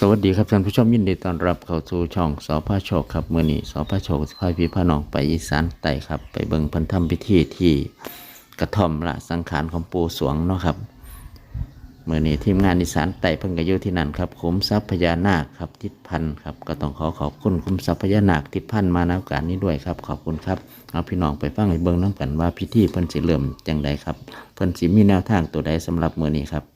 สวัสดีครับท่านผู้ชมยินดีต้อนรับเข้าสู่ช่องสอพระโชคครับเมื่อนี้สอพระโชคสพาพี่พาน้องไปอีสานใต้ครับ ไปเบิ่งพันธรรมพิธีที่กระท่อมละสังขารของปู่สวงเนาะครับเมื่อนี้ทีมงานอีสานใต้เพิ่งก็อยู่ที่นั่นครับขุมทรัพย์พญานาคครับทิศพันธ์ครับก็ต้องขอขอบคุณขุมทรัพย์พญานาคทิศพันธ์มาในโอกาสนี้ด้วยครับขอบคุณครับเอาพี่น้องไปฟังให้เบิ่งน้ำกันว่าพิธีเพิ่นสิเริ่มจังใดครับเพิ่นสิมีแนวทางตัวใดสำหรับมื้อนี้ครับ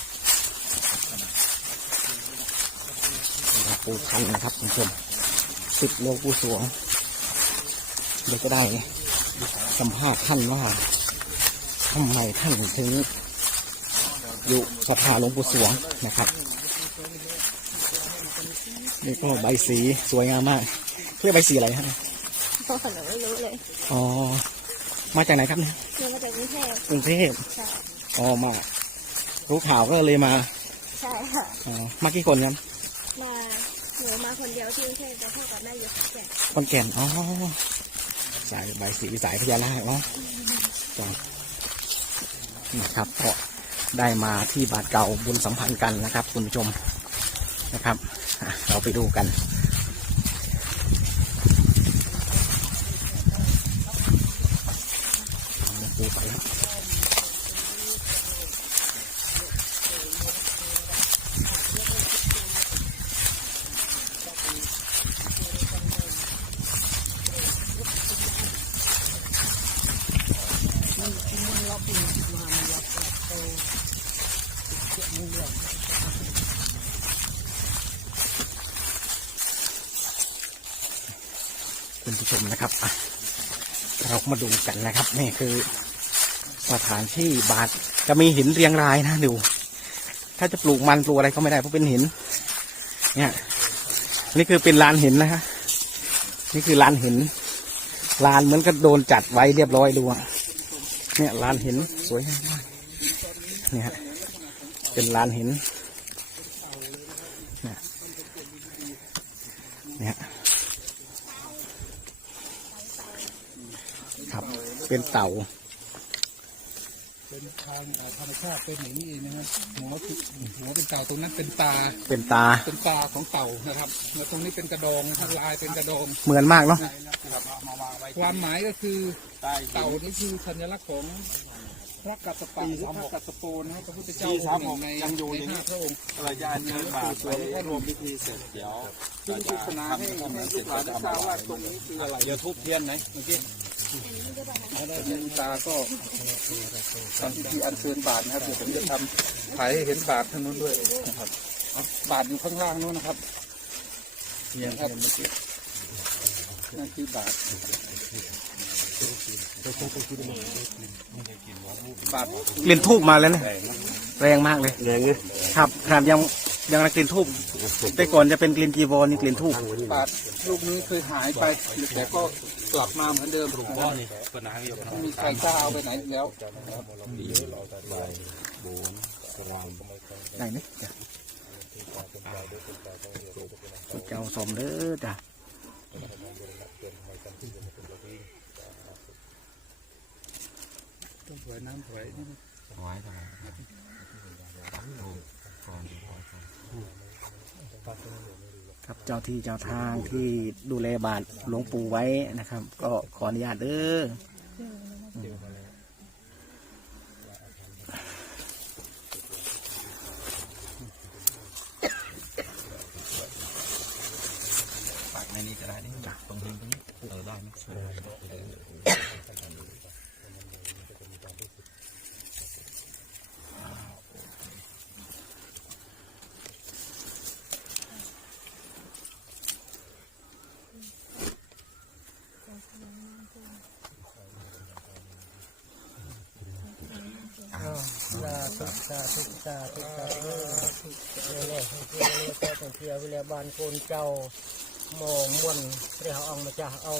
ะครับคุณผู้ชมติดโลงปูสวงเดี๋ยวก็ได้สัมภาษณ์ท่านว่าทำไมท่านถึงอยู่สภาหลวงปู่สวงนะครับนี่ก็ใบสีสวยงามมากเรียกใบสีอะไรฮะพ่อหนูไม่รู้เลยอ๋อมาจากไหนครับเนี่ยมาจากกรุงเทพกรุงเทพอ๋อมารู้ข่าวก็เลยมา ใช่ค่ะอ๋อมากี่คนครับ นูมาคนเดียวที่กรุงเทพแต่พ่อกับแม่อยู่ขอนแก่นคนแก่นอ๋อสายใบสีสายพญานาคเนาะจ้ะนะครับก็ได้มาที่บาทเก่าบุญสัมพันธ์กันนะครับ คุณผู้ชมนะครับเราไปดูกันปูไปครับ นะครับเรามาดูกันนะครับ นี่คือสถานที่บาทจะมีหินเรียงรายนะดู ถ้าจะปลูกมันปลูกอะไรก็ไม่ได้เพราะเป็นหิน เนี่ยนี่คือเป็นลานหินนะฮะนี่คือลานหิน ลานเหมือนกับโดนจัดไว้เรียบร้อยดูอะเนี่ยลานหินสวยมากเนี่ยเป็นลานหินเนี่ยเนี่ยครับ เป็นเต่า เป็นทางเอ่อธรรมชาติเป็นอย่างนี้เองนะครับหัวคือหัวเป็นเต่าตรงนั้นเป็นตา เป็นตา เป็นตาของเต่านะครับแล้วตรงนี้เป็นกระดองนะครับลายเป็นกระดองเหมือนมากเนาะนะครับความหมายก็คือเต่านี่คือสัญลักษณ์ของพระกัสสปะหรือพระกัสสโปนะครับพระพุทธเจ้าองค์หนึ่งในในห้าพระองค์ระยะเดินบาทไปรวมพิธีเสร็จเดี๋ยวซึ่งปริศนาให้ให้ลูกหลานได้ทราบว่าตรงนี้คืออะไรเดี๋ยวทุบเทียนไหนเมื่อกี้แล้ว คุณตาก็ทำพิธีอัญเชิญบาทนะครับเดี๋ยวผมจะทำถ่ายให้เห็นบาททางนู้นด้วยนะครับเอาบาทอยู่ข้างล่างนู้นนะครับนี่ครับนั่นคือบาทบาทกลิ่นทูบมาแล้วเนี่ยแรงมากเลยครับครับยังยังกลิ่นทูบแต่ก่อนจะเป็นกลิ่นจีวรนี่กลิ่นทูบบาทลูกนี้เคยหายไปแต่ก็ กลับมาเหมือนเดิมนะครับไม่มีใครกล้าเอาไปไหนอีกแล้วไหนเนี่จ้ะเจ้าสมเด้อจ้ะต้องถวายน้ำถวาย นี่ครับ เจ้าที่เจ้าทางที่ดูแลบาทหลวงปู่ไว้นะครับ ก็ขออนุญาตเด้อปากในนี้จะได้นี่จากตรงนี้ตรงนี้เออได้ไหมาสาธุกสาธุกสาธุกสาธุเรื่อยๆเรื่อยๆก็ต้องเที่ยวเวลาบานโกนเจ้าหมอม่วนเรียกเอามาจากเอา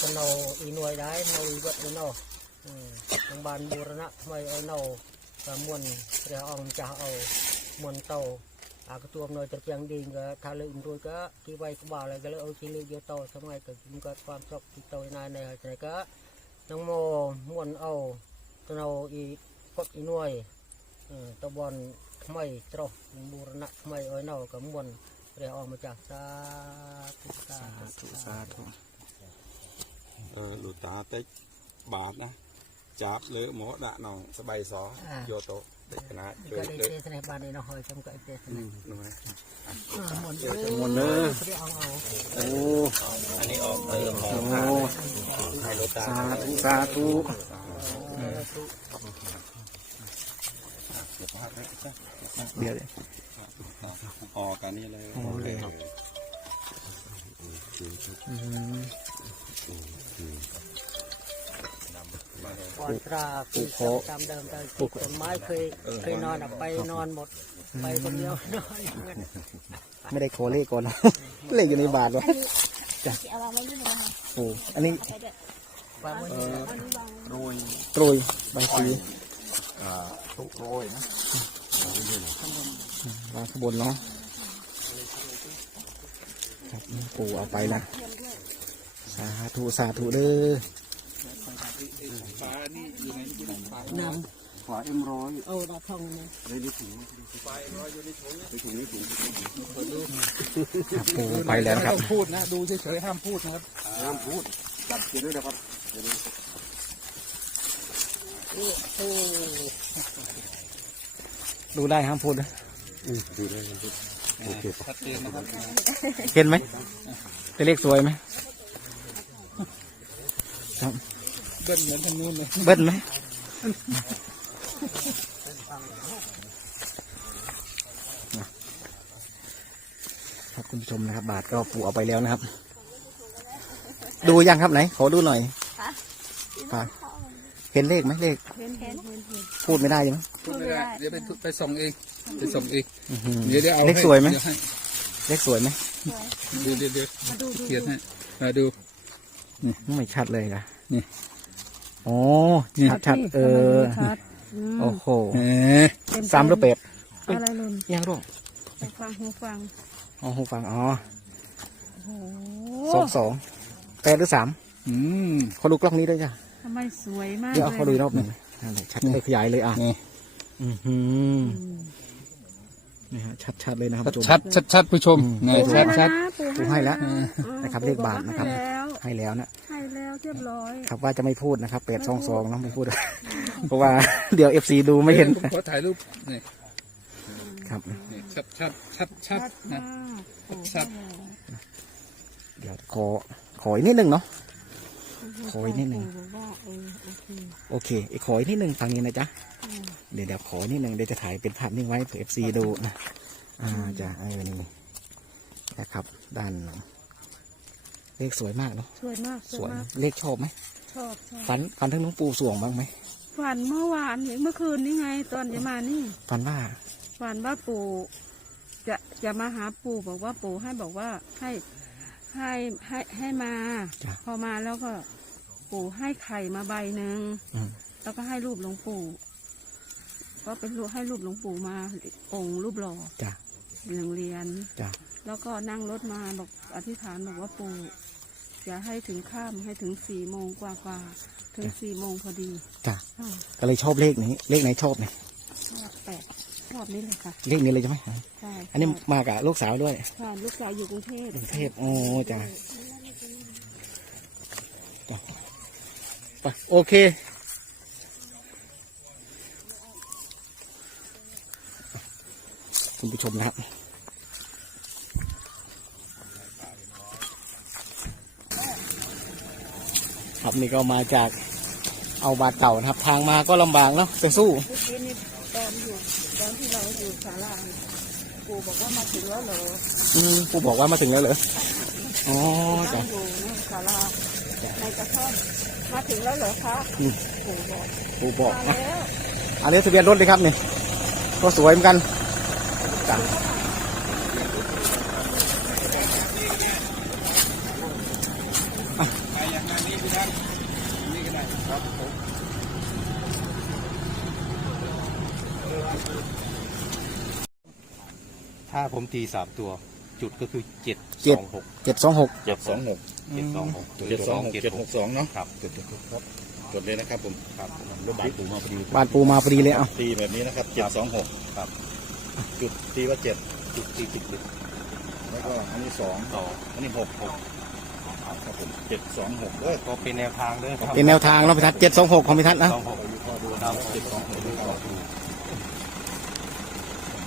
สนาวอีหน่วยได้นอีวัดอีนอโรงพยาบาลบูรณะทำไมเอาเนาตามวนเรียกเอามาจากเอามวนเตาอากตัวน้อยจะเพียงดีก็ทาเลยอุ่นด้วยก็ที่ไว้ก็บ่าอะไรก็เลยเอาที่เลี้ยงเตาสมัยก็มันก็ความชอบที่เตานายในใจก็น้องโมม่วนเอาสนาวอี អ៊ីកុដអ៊ីនួយអឺតបនថ្មីត្រុសបូរណៈថ្មីឲ្យនៅក៏មុនព្រះអង្គម្ចាស់សាធុសាធុសាធុអឺលោកតាតិចបាទណាចាប់លើកមកដាក់ក្នុងស្បៃសយកទៅ นะช่วยก็ได้ช่วยเตะสนามบานี่น้องหอยจำก็เตะสนามหนูนะหมดเลยหมดเลยเอาเอาโอ้อันนี้ออกเออขอทานให้รถตาสาธุสาธุเดี๋ยวเลยออกกันนี่เลยออกเลยอืม ก่อนราคือตามเดิมแต่ต้นไม้เคยเคยนอนอะไปนอนหมด ไปคนเดียวนอนอย่างนั้นไม่ได้ขอเลขก่อนเลขอยู่ในบาทวะเอาวางไว้ที่ไหนคะโอ้อันนี้เด็ดวางไว้เอางโรยโตรยใบสีอ่าทุกโรยนะวางข้างบนเนาะครับปู่เอาไปนะสาธุสาธุเด้อ ฟ้านี่อยู่ในที่ไหนฟ้าน้ขวาเอ็มร้อยำเอาดาทองนะครับปู่ไปแล้วนะครับไม่ต้องพูดนะดูเฉยๆห้ามพูดนะครับห้ามพูดจับเขียนด้วยนะครับดูได้ห้ามพูดนะดูได้โอเคชัดเจนนะครับเห็นไหมเป็นเลขสวยไหมครับเบิ้ลเหมือนทางนู้นเลยเบิ้ลไหมครับคุณผู้ชมนะครับ บาทก็ปู่เอาไปแล้วนะครับ ดูยังครับไหน ขอดูหน่อยครับเห็นเลขไหมเลขเห็นเห็นเห็นเห็นพูดไม่ได้ใช่ไหมพูดไม่ได้เดี๋ยวไปไปส่งเองไปส่งเองอื้อหือเดี๋ยวเดี๋ยวเอาเลขสวยไหมเดี๋ให้เลขสวยไหมเดี๋ยวเดี๋ยวเดี๋ยวเขียนให้มาดูไม่ชัดเลยนะนี่ โอ้นี่ชัดชัดเออโอ้โหเอ๊ะสามหรือเป็ดอะไรลุนยังร่วงหูฟังหูฟังอ๋อหูฟังอ๋อโอ้สองสองแปดหรือสามอืมขอดูกล้องนี้ด้วยจ้ะทำไมสวยมากเดี๋ยวเอาเลยขอดูอีกรอบหนึ่งนั่นแหละชัดเลยขยายเลยอะนี่อือหือนี่ฮะชัดชัดๆเลยนะครับผู้ชมชัดชัดชัดผู้ชมนี่ปูชัดให้ชัแล้ดวนะปูปูให้แล้วอ๋อนะครับเลขบาทนะครับ ให้แล้วให้แล้วนะให้แล้ว เรียบร้อยครับว่าจะไม่พูดนะครับเป็ดสองสองเนาะไม่พูด เพราะว่าเดี๋ยวเอฟซีดูไม่เห็นผมขอถ่ายรูปนี่ครับนี่ชัดชัดชัดชัดชัดนะมากปูชัดให้แล้วเดี๋ยวขอขออีกนิดนึงเนาะขออีกนิดหนึ่งปู่บอกว่าเออโอเคโอเคอีกขออีกนิดนึงทางนี้นะจ๊ะเดี๋ยวเดี๋ยวขอนิดนึงเดี๋ยวจะถ่ายเป็นภาพนิ่งไว้เผื่อเอฟซีดูนะอ่าจะไอ้นี่นะครับ ด้านหลัง เลขสวยมากเนาะสวยมากสสววยยมากเลขชอบไหมชอบชอบฝันฝันถึงหลวงปู่สวงบ้างไหมฝันเมื่อวานนี่เมื่อคืนนี่ไง ตอนจะมานี่ฝันว่าฝันว่าปู่จะจะมาหาปู่บอกว่าปู่ให้บอกว่าให้ให้ให้ให้มาจ้ะพอมาแล้วก็ปู่ให้ไข่มาใบหนึ่งอืมแล้วก็ให้รูปหลวงปู่ ก็เป็นรูปให้รูปหลวงปู่มาองค์รูปหล่อจ้ะหนึ่งเหรียญจ้ะแล้วก็นั่งรถมาบอกอธิษฐานบอกว่าปู่ อย่าให้ถึงข้ามให้ถึงสี่โมงกว่ากว่าๆถึงสี่โมงพอดีจ้ะอ่าก็เลยชอบเลขนี้ เลขไหนชอบเนี่ยชอบแปดชอบนี่เลยค่ะเลขนี้เลยใช่ไหมใช่อันนี้มากับลูกสาวด้วยใช่ลูกสาวอยู่กรุงเทพกรุงเทพโอ้จ้ะจ้ะไปโอเค คุณผู้ชมนะครับ ครับ นี่ก็มาจากเอาบาทเก่านะครับ ทางมาก็ลำบากเนาะแต่สู้เมื่อกี้นี่ตอนอยู่ตอนที่เราอยู่ศาลาปู่บอกว่ามาถึงแล้วเหรออืมผู้บอกว่ามาถึงแล้วเหรออ๋อนั่จ้ะงอยู่ในศาลาในกระท่อมมาถึงแล้วเหรอคะอืมปู่บอกผู้บอกมานะแล้วอันนี้ทะเบียนรถเลยครับนี่ก็สวยเหมือนกันจ้ะ ถ้าผมตีสามตัว จุดก็คือเจ็ดเจ็ด สองหกเจ็ดสองหก เจ็ดสองหกเจ็ดสองหกเจ็ดสองหกเจ็ดหกสองเนาะครับจดครับจดเลยนะครับผมครับรถบาทปูมาพอดีบานปูมาพอดีเลยเอาตีแบบนี้นะครับเจ็ดสองหกครับ จุดตีว่าเจ็ดจุดตีติดเลยแล้วก็อันนี้สองต่ออันนี้หกหกครับผมเจ็ดสองหกเอ้ยก็เป็นแนวทางเลยครับเป็นแนวทางเนาะพิทัศน์เจ็ดสองหกของพิทัศน์นะสองหกครับเจ็ดสองหกดูก่อน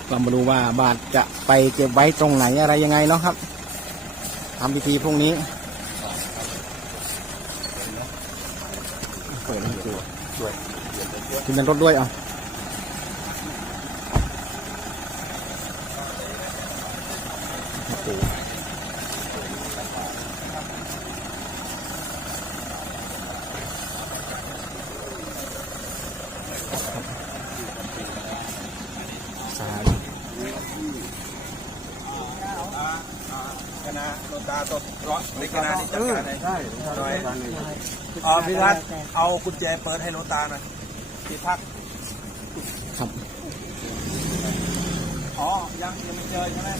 ก็มาดูว่าบาทจะไปเก็บไว้ตรงไหนอะไรยังไงเนาะครับทำพิธีพรุ่งนี้เปิดให้ดูขึ้นเป็นรถด้วยเอาสาธุ คณะโนตาตบ ร้อนในคณะนี่จัดการให้ใช่หน่อยอ๋อพี่รัตเอากุญแจเปิดให้โนตาหน่อยที่พักครับอ๋อยังยังไม่เจอใช่ไหม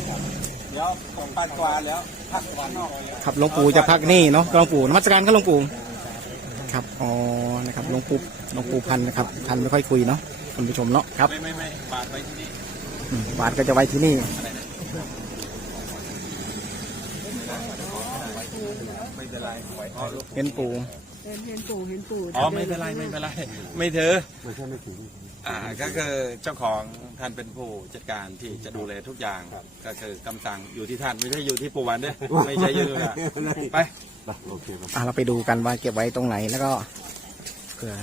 เดี๋ยวผมไปกวาดแล้วพักกวาดนอกครับหลวงปู่จะพักนี่เนาะหลวงปู่นมัสการครับหลวงปู่ครับอ๋อนะครับหลวงปู่หลวงปู่พันนะครับท่านไม่ค่อยคุยเนาะคุณผู้ชมเนาะครับไม่ไม่ไม่บาดไปที่นี่บาทก็จะไว้ที่นี่ ไม่เป็นไรไหวอ๋อเห็นปู่เห็นเห็นปู่เห็นปู่อ๋อไม่เป็นไรไม่เป็นไรไม่ถืออ่าก็คือเจ้าของท่านเป็นผู้จัดการที่จะดูแลทุกอย่าง ก็คือคำสั่งอยู่ที่ท่านไม่ใช่อยู่ที่ปูวันเด้อไม่ใช่อยู่ที่นะไปอะเราไปดูกันว่าเก็บไว้ตรงไหนแล้วก็เผื่อ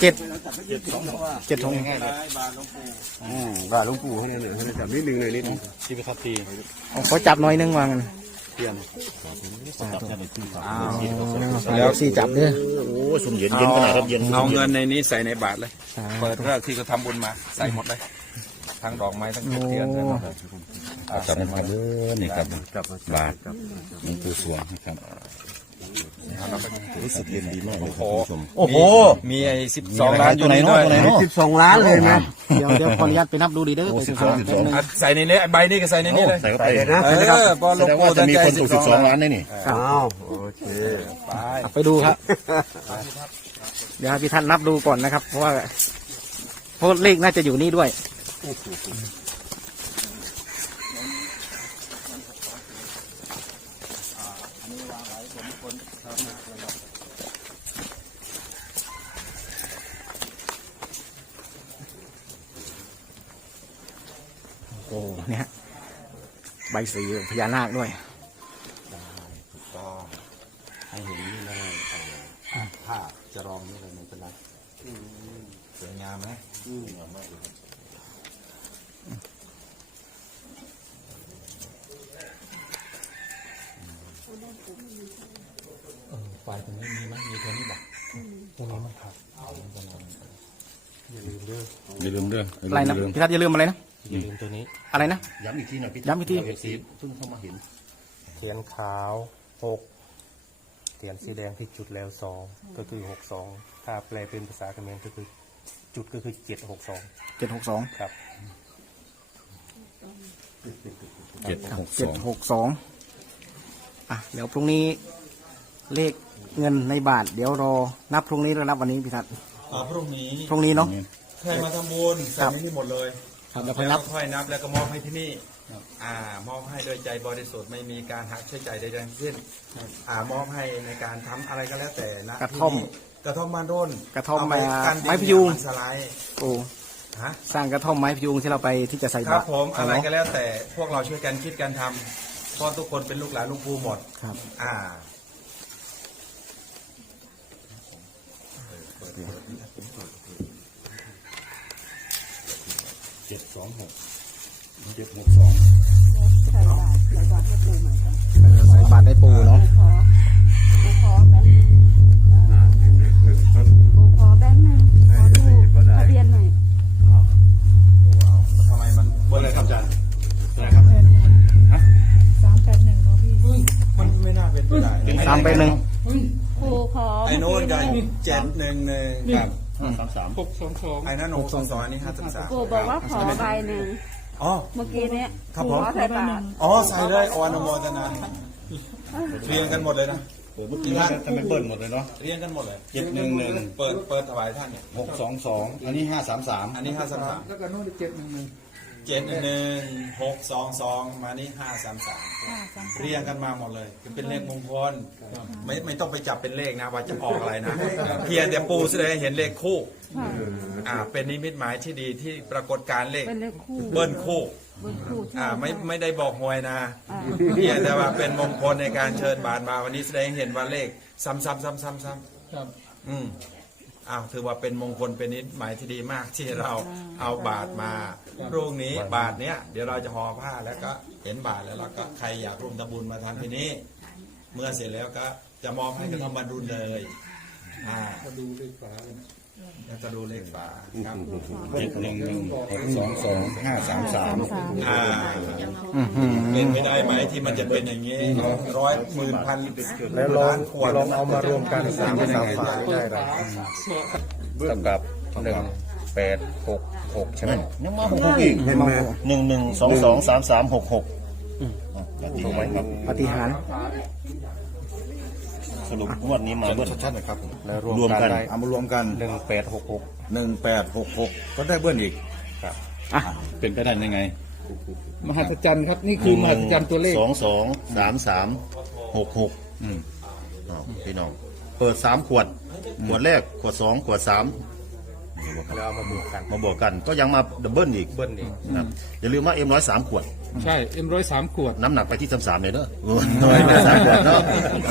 เจ็ดเจ็ดทงอืมว่าหลวงปู่เขาเนี่ยเนี่ยเขาจะจับนิดนึงเลยนิดนึงที่ไปทับตีอ๋อเขาจับหน้อยนึงว่างัน จับแค่ในที่สามแล้วสี่จับเด้อโอ้สุ่มเย็นเย็นขนาดครับเย็นเอาเงินในนี้ใส่ในบาทเลยสาเปิดเลิกที่เขาทำบุญมา ใส่หมดเลยทั้งดอกไม้ทั้งเทียนทั้งจับนะครับเด้อนี่ครับบาทหลวงปู่สวงนะครับ รู้สึกเย็นดีมากเลยครับคุณผู้ชม โอ้โห มีไอ้สิบสองล้านอยู่ในด้วยสิบสองล้านเลยนะ เดี๋ยวเดี๋ยวขออนุญาตไปนับดูดีเด้อไปสิศึบกสอษางสิบสอง อะใส่ในนี้ใบนี้ก็ใส่ในนี้เลย ใส่เข้าไปเลยนะเออพอหลแสวงดงว่าปู่จะตั้งมีใจคนถูกสิบสองล้านแน่นี่ครับโอเค ไปอะไปดูครับ เดี๋ยวให้พี่ท่านนับดูก่อนนะครับ เพราะว่าเพราะเลขน่าจะอยู่นี่ด้วย โอ้เนี่ยฮะใบสีพญานาคด้วยก็ให้เห็นนี่เลยเอ่อผ้าจะรองนี่เลยมันเป็นไรสวยงามไหมสวยงามมากเลย ครับไฟตรงนี้มีไหมมีตัวนี้บอกตรงนี้มันครับอย่าลืมเรื่องอะไรนะพี่ทัศน์อย่าลืมอะไรนะอย่าลืมตัวนี้ อะไรนะ ย้ำอีกทีหน่อยพี่ย้ำอีกทีเอฟซีเพิ่งเข้ามาเห็น เทียนขาวหกเทียนสีแดงที่จุดแล้วสองก็คือหกสองถ้าแปลเป็นภาษาเขมรก็คือ จุดก็คือเจ็ดหกสองเจ็ดหกสองครับเจ็ดหกสเจ็ดองหกสองอะเดี๋ยวพรุ่งนี้ เลขเงินในบาท เดี๋ยวรอนับพรุ่งนี้แล้วนับวันนี้พี่ทัศน์อ่าพรุ่งนี้พรุ่งนี้เนาะ ใครมาทำบุญใส่ในนี้หมดเลยครับเดี๋ยวแล้ค่อยวนับก็ค่อยนับแล้วก็มอบให้ที่นี่อ่ามอบให้โดยใจบริสุทธิ์ไม่มีการหักใช้จ่ายใดๆทั้งสิ้นอ่ามอบให้ในการทำอะไรก็แล้วแต่นะกระท่อมที่นี่กระท่อมบ้านร่นกระท่อมเาไปกันดินไม้พยุงมันสไลด์โอ้ฮะสร้างกระท่อมไม้พยุงที่เราไปที่จะใส่ครับาบตรผมอะไรเาเนก็แล้วแต่พวกเราช่วยกันคิดกันทำเพราะทุกคนเป็นลูกหลานลูกปูหมด ครับ อ่า เจ็ดสองหกเจ็ดหกสองใส่บาตรใส่บาตรให้ปู่ใหม่ก่ หกสองสองไอ้นั่นหกสองสองอันนี้ห้าสามสามปู่บอกว่าขอใบหนึ่งอ๋อ เมื่อกี้เนี้ยครับปู่ผม ขอใส่บาตรอ๋อใส่เลยอนุโมทนาเรียงกันหมดเลยนะโอ้เมื่อกี้ทำไมเบิ้ลหมดเลยเนาะเรียงกันหมดเลยเจ็ดหนึ่งหนึ่งเปิดเปิดถวายท่านเนี่ยหกสองสองอันนี้ห้าสามสามอันนี้ห้าสามสามแล้วก็โน้นเจ็ดหนึ่งหนึ่ง เจ็ดหนึ่งหนึ่งหกสองสองมานี่ห้าสามสามเรียงกันมาหมดเลยคือเป็นเลขมงคลไม่ไม่ต้องไปจับเป็นเลขนะว่าจะออกอะไรนะ เพียงแต่ปูแสดงให้เห็นเลขคู่ ค่ะอ่า เป็นนิมิตหมายที่ดีที่ปรากฏการณ์เลขเป็นเลขคู่เบิ้ลคู่ เบิ้ลคู่ใช่อ่าไม่ค่ะไม่ได้บอกหวยนะอ่าเพียงแต่ว่าเป็นมงคลในการเชิญบาทมาวันนี้แสดงให้เห็นว่าเลข ซ้ำซ้ำซ้ำซ้ำซ้ำครับอืม อ้าวถือว่าเป็นมงคลเป็นนิดหมายที่ดีมากที่เราเอาบาทมาพรุ่งนี้บาทเนี้ยเดี๋ยวเราจะห่อผ้าแล้วก็เห็นบาทแล้วเราก็ใครอยากร่วมทำบุญมาทำที่นี้เมื่อเสร็จแล้วก็จะมอบให้กระทำบรรดุลเลยอ่ามาดูเลขฝาเลยนะ แล้วก็ดูเลขฝาครับเจ็ดหนึ่งหนึ่งหกสองสองห้าสามสามอ่าเป็นไปได้ไหมที่มันจะเป็นอย่างนี้ร้อยหมื่นพันแล้วลอล้างนขวดลองเอามารวมกันสามสามฝาได้ไรเท่ากับหนึ่งแปดหกหกใช่ไหมยังมาหกหกอีกหนึ่งหนึ่งสองสองสามสามหกหกถูกไหมครับปฏิหารย์ส รุปงวดนี้มาเบิ้ล ชัดๆหน่อยครับแล้วรรววมมกักันน ได้เอามารวมกันหนึ่งแปดหกหกหนึ่งแปดหกหกก็ได้เบิ้ลอีกเป็นไปได้ยังไงมหัศจรรย์ครับ นี่คือมหัศจรรย์ตัวเลข สองสองสามสามหกหกอืมอ้าวพี่น้อง เปิดสามขวด ขวดแรก ขวดสองขวดสาม แล้วเอามาบวกกัน มาบวกกันก็ยังมาดับเบิลอีกเบิ้ลอีกนะครับอย่าลืมว่าเอ็มร้อยสามขวด ใช่เอ็มร้อยสามขวด น้ำหนักไปที่สามสามเลยเนอะน้อยสามขวดเนาะ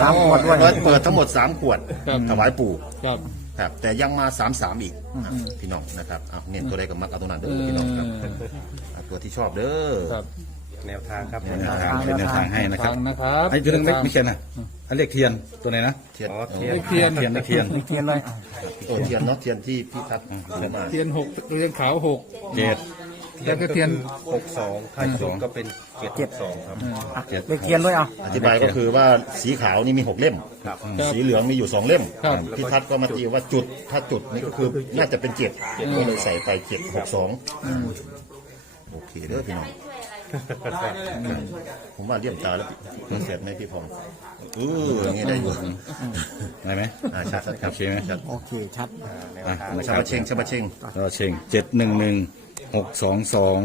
สามขวดด้วยร้อยเปิดทั้งหมดสามขวดครับ ถวายปู่ ครับ ครับแต่ยังมาสามสามอีกอะพี่น้องนะครับเอาเน้นตัวใดกับมักเอาตัวนั้นเด้อพี่น้องครับเอาตัวที่ชอบเด้อครับ แนวทางครับแนวทางเป็นแนวทางให้นะครับฟังนะครับไอ้ตัวนึงไม่ไม่เขียนนะ อันเลขเทียนตัวไหนนะเทียน อ๋อเทียนเลขเทียน เทียนเลขเทียนเทียนเลยโอ้เทียนเนาะเทียนที่พี่ทัศน์เขียนมาเทียนหกเรียงขาวหก เจ็ด แล้วก็เทียน หกสองถ้าจุดก็เป็นเจ็ดสองครับเจ็ด เลขเทียนด้วยเอาอธิบายก็คือว่าสีขาวนี่มีหกเล่มครับสีเหลืองมีอยู่สองเล่มครับ พี่ทัศน์ก็มาตีว่าจุด ถ้าจุดนี่ก็คือน่าจะเป็นเจ็ดก็เลยใส่ไปเจ็ดหกสองโอเคเด้อพี่น้อง ผมว่าเลี่ยมตาแล้วมันเสร็จไหมพี่พงศ์เอออย่างนี้ได้อยู่ได้ไหมอ่าชัดครับโอเคไหมชัดโอเคชัดอะชาบะเชงชาบะเชงก็เชงเจ็ดหนึ่งหนึ่งหกสองสอง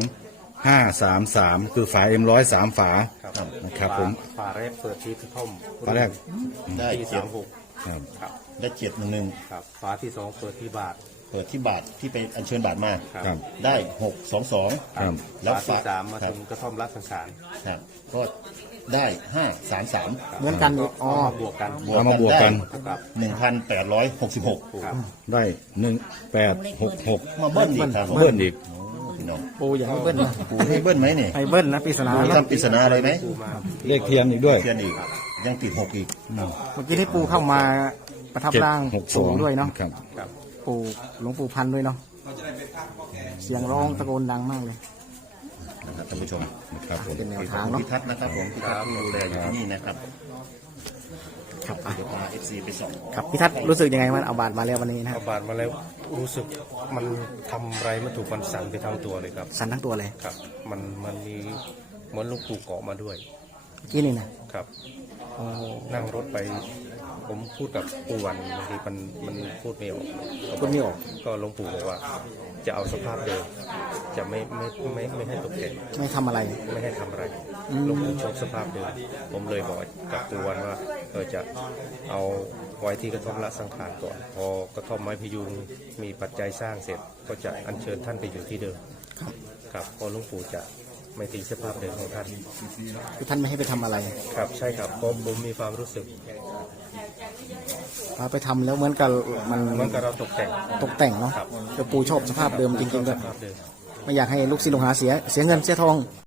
ห้าสามสามคือฝาเอ็มร้อยสามฝานะครับผมฝาแรกเปิดที่กระท่อมฝาแรกได้ที่เจ็สาดมหกครับครับได้เจ็ดหนึ่งหนึ่งครับฝาที่สองเปิดที่บาท เปิดที่บาทที่ไปอัญเชิญบาทมาครับ ได้หกสองสองครับ แล้วฝาที่ฝาสามมาครัถึบงกระท่อมรักสังขารครับก็ได้ห้าสามสาม เหมือนกันอีกอ๋อ บวกกันเอามาบวกกันครับหนึ่งพันแปดร้อยหกสิบหกครับได้หนึ่งแปดหกหกมาเบิ้ลอีกครับเบิ้ลอีก โอ้พี่น้องปูอย่าให้เบิ้ลนะปูให้เบิ้ลไหมนี่ให้เบิ้ลนะปริศนาปูนะทำปริศนาอะไรไหมเลขเทียนอีกด้วย เทียนอีก ยังติดหกอีก เมื่อกี้ที่ปูเข้ามาประทับเจ็ดร่างหกสปูองด้วยเนาะครับ ปูหลวงปู่พันธุ์ด้วยเนาะเสียงร้องตะโกนดังมากเลย นะครับท่านผู้ชมครับผมเป็นแนวขทางอบคุณเนาะพี่ทัศน์นะครับผมพี่ทัศน์ที่ดูแลอยู่ที่นี่นะครับครับอะเดี๋ยวพาเอฟซีไปส่งครับพี่ทัศน์รู้สึกยังไงมันเอาบาทมาแล้ววันนี้นะคเอารับบาทมาแล้วรู้สึกมันทำอะไรไม่ถูกมันสั่นไปทั้งตัวเลยครับ สั่นทั้งตัวเลยครับ มันมันมีเหมือนลูกปู่เกาะมาด้วย เมื่อกี้นี่นะครับ โอ้นั่งรถไป ผมพูดกับปู่วันบางทีมันมันพูดไม่ออกพูดไม่ออก ก็หลวงปู่บอกว่า จะเอาสภาพเดิมจะไม่ไม่ไม่ไม่ให้ตกแต่งไม่ทำอะไร ไม่ให้ทำอะไรหลวงปู่ชอบสภาพเดิมผมเลยบอกกับปู่วันว่าเออจะเอาไว้ที่กระท่อมละสังขารก่อน พอกระท่อมไม้พยุงมีปัจจัยสร้างเสร็จ ก็จะอัญเชิญท่านไปอยู่ที่เดิมครับเพอหลวงปู่จะไม่ทิ้งสภาพเดิมของท่าน คือท่านไม่ให้ไปทำอะไร ครับใช่ครับผมผมมีความรู้สึก พาไปทำแล้วเหมือนกับมันเหมือนกับเราตกแต่ง ตกแต่งเนาะครับแต่ปูชอบสภาพเดิมจริงๆด้วยสภาพเดิม ไม่อยากให้ลูกศิษย์ลูกหาเสียเสียเงินเสียทอง